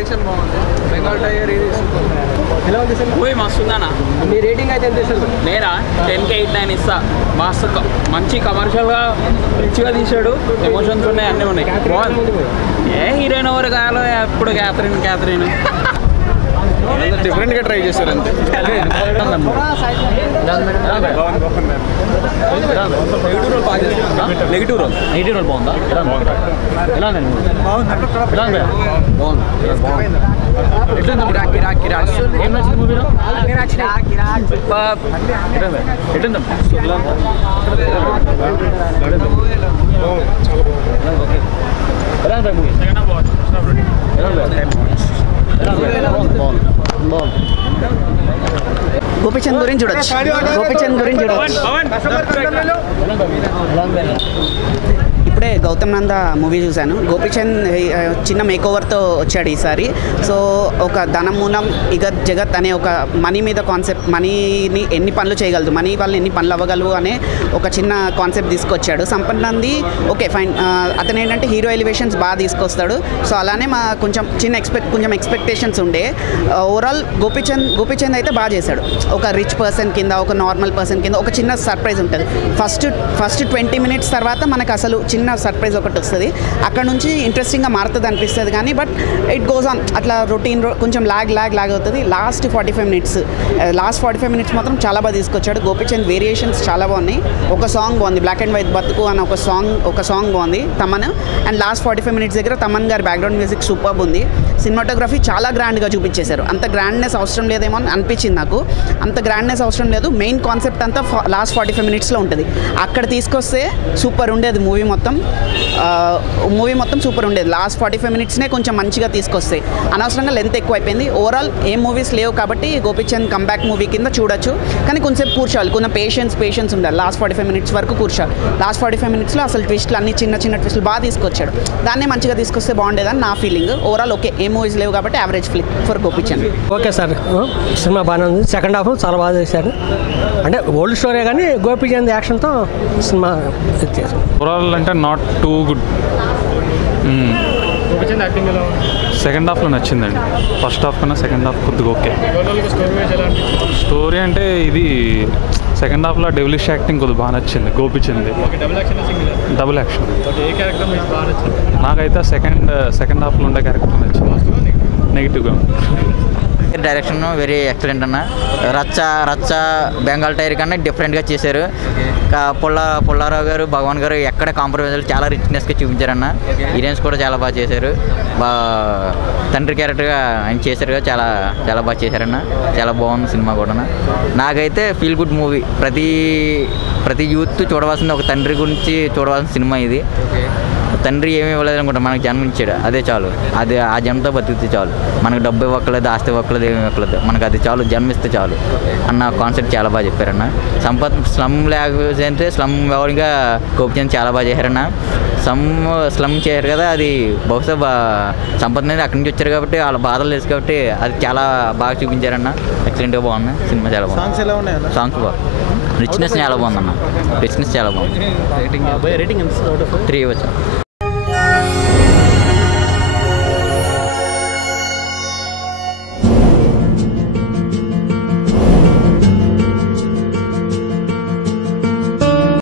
Direction బాగుంది. Bengal tiger ఇది ఎలా ఉంది సార్? మూవీ మస్తు ఉందన్న. మీ రేటింగ్ అయితే ఎంత ఇస్తారు? నేనా 10కి 8-9 ఇస్తా. మస్తు మంచి కమర్షియల్గా రిచ్గా తీసాడు. ఎమోషన్స్ ఉన్నాయి, అన్నీ ఉన్నాయి. బాగుంది. ఏ హీరోయిన్ ఎవరు కావాలో ఎప్పుడు క్యాథరిన్ డిఫరెంట్గా ట్రై చేశారు అంతే. నెగిటివ్ రోల్ బాగుందా? ఎలా ఏం నచ్చింది మూవీలో? గోపిచంద్ గురించి చూడొచ్చు. ఇప్పుడే గౌతమ్ నంద మూవీ చూశాను. గోపిచంద్ చిన్న మేకోవర్తో వచ్చాడు ఈసారి. సో ఒక ధనమూలం జగత్ అనే ఒక మనీ మీద కాన్సెప్ట్, మనీని ఎన్ని పనులు చేయగలదు, మనీ వాళ్ళని ఎన్ని పనులు అవ్వగలవు అనే ఒక చిన్న కాన్సెప్ట్ తీసుకొచ్చాడు. సంపత్ నంది ఓకే ఫైన్, అతను ఏంటంటే హీరో ఎలివేషన్స్ బాగా తీసుకొస్తాడు. సో అలానే మా కొంచెం ఎక్స్పెక్టేషన్స్ ఉండే. ఓవరాల్ గోపిచంద్ అయితే బాగా చేశాడు. ఒక రిచ్ పర్సన్ కింద, ఒక నార్మల్ పర్సన్ కింద ఒక చిన్న సర్ప్రైజ్ ఉంటుంది. ఫస్ట్ 20 minutes తర్వాత మనకు అసలు చిన్న సర్ప్రైజ్ ఒకటి వస్తుంది. అక్కడ నుంచి ఇంట్రెస్టింగ్గా మారుతుంది అనిపిస్తుంది. కానీ బట్ ఇట్ గోస్ ఆన్ అట్లా రొటీన్ కొంచెం లాగ్ అవుతుంది. లాస్ట్ 45 minutes మాత్రం చాలా బాగా తీసుకొచ్చాడు. గోపిచంద్ వేరియేషన్స్ చాలా బాగున్నాయి. ఒక సాంగ్ బాగుంది, బ్లాక్ అండ్ వైట్ బతుకు అన్న ఒక సాంగ్ బాగుంది తమన్. అండ్ లాస్ట్ 45 minutes దగ్గర తమన్ గారి బ్యాక్గ్రౌండ్ మ్యూజిక్ సూపర్బ్ ఉంది. సినిమాటోగ్రఫీ చాలా గ్రాండ్గా చూపించేశారు. అంత గ్రాండ్నెస్ అవసరం లేదేమో అని అనిపించింది నాకు. అంత గ్రాండ్నెస్ అవసరం లేదు. మెయిన్ కాన్సెప్ట్ అంతా లాస్ట్ 45 minutesలో ఉంటుంది. అక్కడ తీసుకొస్తే సూపర్ ఉండేది. మూవీ మొత్తం సూపర్ ఉండేది. లాస్ట్ 45 minutesనే కొంచెం మంచిగా తీసుకొస్తాయి. అనవసరంగా లెంత్ ఎక్కువ అయిపోయింది. ఓవరాల్ ఏం మూవీస్ లేవు కాబట్టి గోపిచంద్ కంబ్యాక్ మూవీ కింద చూడొచ్చు. కానీ కొంచెంసేపు కూర్చోవాలి, కొంచెం పేషెన్స్ ఉండాలి. లాస్ట్ 45 minutes వరకు కూర్చోవాలి. లాస్ట్ 45 minutesలో అసలు ట్విస్ట్లు అన్ని చిన్న ట్విస్టులు బాగా తీసుకొచ్చాడు. దాన్నే మంచిగా తీసుకొస్తే బాగుండేదని నా ఫీలింగ్. ఓవరాల్ ఓకే, ఏ మూవీస్ లేవు కాబట్టి average film for Gopichand. Okay sir, cinema బాగానే ఉంది. సెకండ్ హాఫ్ చాలా బాగా చేశారు. అంటే ఓల్డ్ స్టోరీ కానీ గోపిచంద్ యాక్షన్తో సినిమా ఇచ్చారు. ఓవరాల్ అంటే నాట్ టూ గుడ్. సెకండ్ హాఫ్లో నచ్చిందండి. ఫస్ట్ హాఫ్ కన్నా సెకండ్ హాఫ్ కొద్దిగా ఓకే. స్టోరీ అంటే ఇది సెకండ్ హాఫ్లో డెవిలిష్ యాక్టింగ్ కొద్దిగా బాగా నచ్చింది గోపిచంద్. Double action. నాకైతే సెకండ్ హాఫ్లో ఉండే క్యారెక్టర్ నచ్చింది. నెగిటివ్గా డైరెక్షన్ వెరీ ఎక్సలెంట్ అన్న. రచ్చ బెంగాల్ టైర్ కన్నా డిఫరెంట్గా చేశారు. పుల్లారావు గారు, భగవాన్ గారు ఎక్కడ కాంప్రమైజ్ చాలా రిచ్నెస్గా చూపించారన్న. హీరోయిన్స్ కూడా చాలా బాగా చేశారు. తండ్రి క్యారెక్టర్గా ఆయన చేశారు, చాలా చాలా బాగా చేశారన్న. చాలా బాగుంది సినిమా కూడా. నాకైతే ఫీల్ గుడ్ మూవీ. ప్రతి యూత్ చూడవలసింది, ఒక తండ్రి గురించి చూడవలసిన సినిమా ఇది. తండ్రి ఏమీ ఇవ్వలేదు అనుకుంటా, మనకు జన్మించాడు, అదే చాలు. ఆ జన్మతో బతికితే చాలు. మనకు డబ్బు ఇవ్వక్కలేదు, ఆస్తి ఇవ్వక్కలేదు, ఏమి ఇవ్వక్కలేదు, మనకు అది చాలు, జన్మిస్తే చాలు అన్న కాన్సెప్ట్ చాలా బాగా చెప్పారన్న. సంపత్ స్లమ్ లేకపోతే స్లమ్ వ్యవహారంగా గోపిచంద్ చాలా బాగా చేశారన్న. స్లమ్ చేయరు కదా, అది బహుశా సంపత్ అనేది అక్కడి నుంచి వచ్చారు కాబట్టి వాళ్ళ బాధలు తెలుసు కాబట్టి అది చాలా బాగా చూపించారన్న. ఎక్సలెంట్గా బాగుంది సినిమా. చాలా బాగుంది. సాంగ్స్ బాగా రిచ్నెస్ చాలా బాగుందన్న. రిచ్నెస్ చాలా బాగుంది. 3 ఇవ్వచ్చు.